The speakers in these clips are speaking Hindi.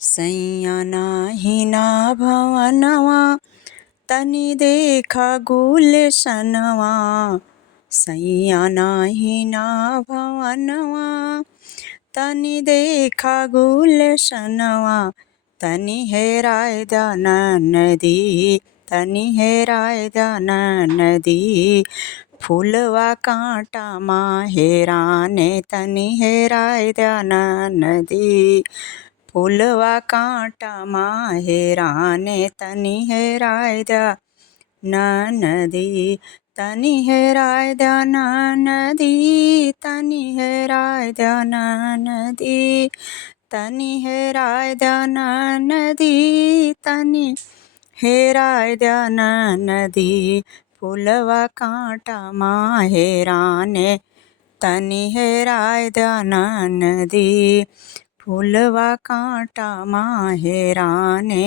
सैया नाही ना भवनवा तनी देखा गुलशनवा। सैया नाही ना भवनवा तनी देखा गुलशनवा। तनी हेराय द्या नदी, तनी हेराय द्या नदी। फूलवा कांटा माहेराने तनी हेराय द्या नदी। फूलवा कांटा माहेराने तनी हेराय द्या नदी। तनी हेराय द्या नदी, तनी हेराय द्या नदी। तनी हेराय द्या नदी, तनी हेराय द्या नदी। फूलवा कांटा माहेराने तनी हेराय द्या नदी। फूलवा कांटा माहेराने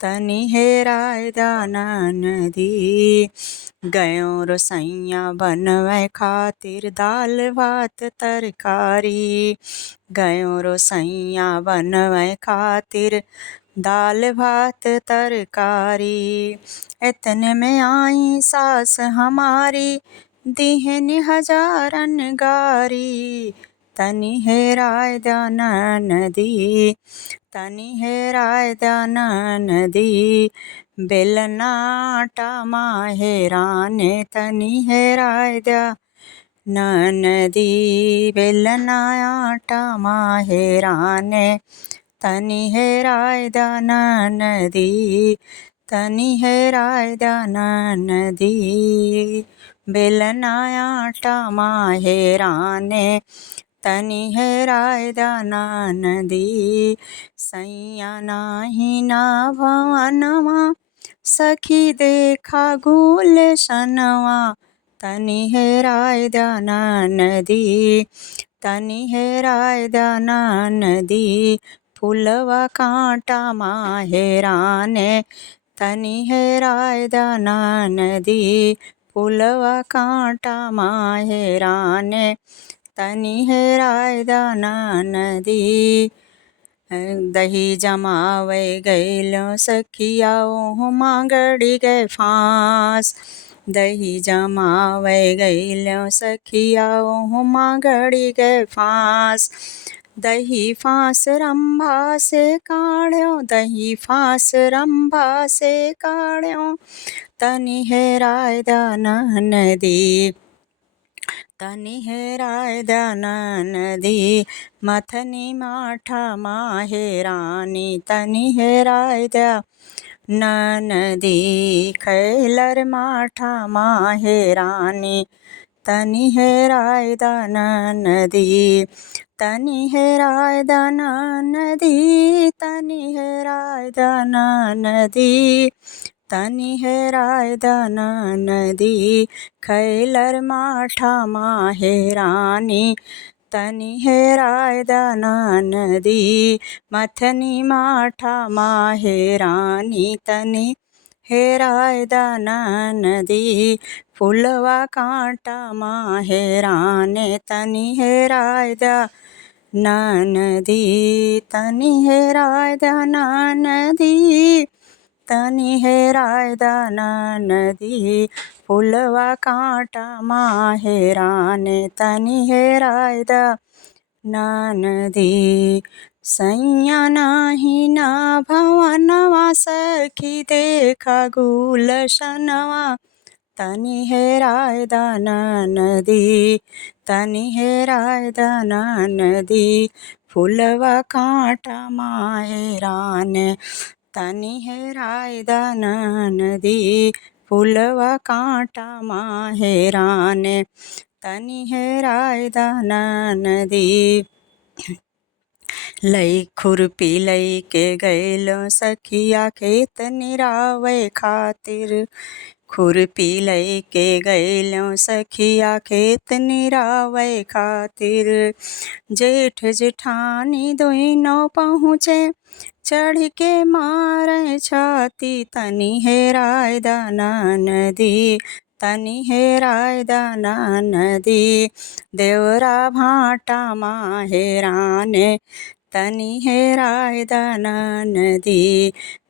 तनी हेराय द्या नदी। गयो रो सैया बनवे खातिर दाल भात तरकारी। गयो रो सैया बनवे खातिर दाल भात तरकारी। इतने में आई सास हमारी दिहन हजारन गारी। तनी हेराय द्या नदी, तनी हेराय द्या नदी। बेलना आटा माहेराने तनी हेराय द्या नदी। बेलना आटा माहेराने तनी हेराय द्या नदी। तनी हेराय द्या नदी। बेलना आटा माहेराने तनी हेराय द्या नदी। सैया नाही ना भवनवा सखी देखा गुलशनवा। तनी हेराय द्या नदी, तनी हेराय द्या नदी। फूलवा कांटा माहेराने तनी हेराय द्या नदी। फूलवा कांटा माहेराने तनी हेराय द्या नदी। दही जमावे गैलो सखिया ओहुमा गड़ी गए फांस। दही जमावे गैलो सखिया ओहुमा गड़ी गए फांस। दही फांस रंभा से काढ़्यो, दही फांस रंभा से काढ़्यो। तनी हेराय द्या नदी, तनी हेराय द्या नदी। मथनी माठा माहेरानी तनी हेराय द्या नदी। खैलर माठा माहेरानी तनी हेराय द्या नदी। तनी हेराय द्या नदी, तनी हेराय द्या नदी। तनी हेराय द्या नदी। खैलर माठा माहेरानी तनी हेराय द्या नदी। मथनी माठा माहेरानी तनी हेराय द्या नदी। फूलवा कांटा माहेराने तनी हेराय द्या नदी। तनी हेराय द्या नदी, तनी हेराय द्या नदी। फूलवा कांटा माहेराने तनी हेराय द्या नदी। सैया नाही ना भवनवा सखी देखा गुलशनवा। तनी हेराय द्या नदी, तनी हेराय द्या नदी। फूलवा कांटा माहेराने तनी हेराय द्या नदी। फूलवा कांटा माहेराने तनी हेराय द्या नदी। लई खुरपी लई के गैलो सखिया खेत निरावे खातिर। खुरपी लई के गैलो सखिया खेत निरावे खातिर। जेठ जेठानी दोनों पहुँचे चढ़ के मारे छाती। तनी हेराय द्या नदी, तनी हेराय द्या नदी। देवरा भाटा माहेराने तनी हेरायदा नदी।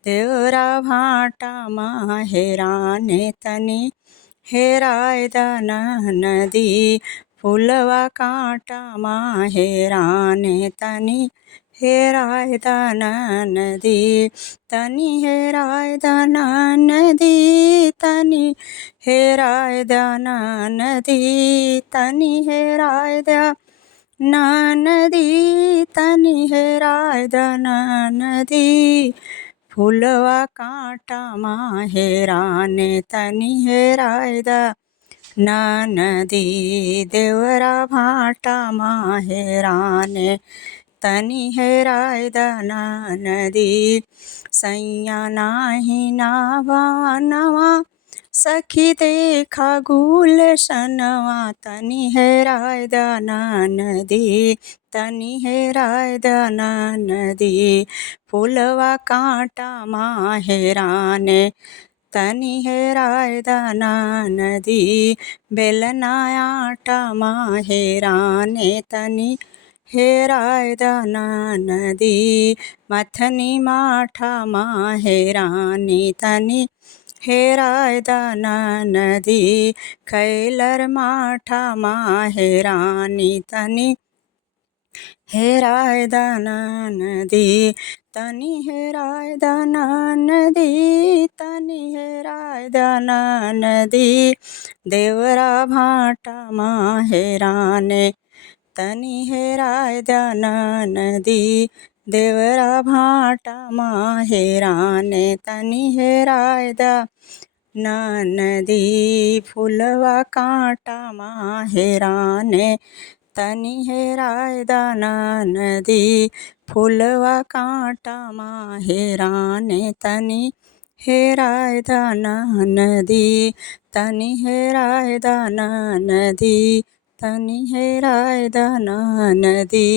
देवरा भाटामा हेराने तनी हेरायदा नदी। फुलवा कांटामा हेराने तनी हेरायदा नदी। तनी हेरायदा नदी, तनी हेरायदा नदी, तनी हेरायदा नदी, तनी हेरायदा नदी। फुलवा कांटामा हेराने तनी हेरायदा नदी। देवरा भाटामा हेराने तनी हेरायदा नदी। सैया नाही नावनवा सखी देखा गुलशनवा। तनी हेरायदा नदी, तनी हेरायदा नदी। फुलवा कांटामा हेराने तनी हेरायदा नदी। बेलना आटामा हेराने तनी हेरायदा नदी। मथनी माठामा हेराने तनी हेरायदा नदी। खैलर माठामा हेराने तनी हेरायदा नदी। तनी हेरायदा नदी, तनी हेरायदा नदी। देवरा भाटामा हेराने तनी हेरायदा नदी। देवरा भाटामा हेराने तनी हेरायदा नदी। फुलवा कांटामा हेराने तनी हेरायदा नदी। फुलवा कांटामा हेराने तनी हेरायदा नदी। तनी हेरायदा नदी, तनी हेरायदा नदी।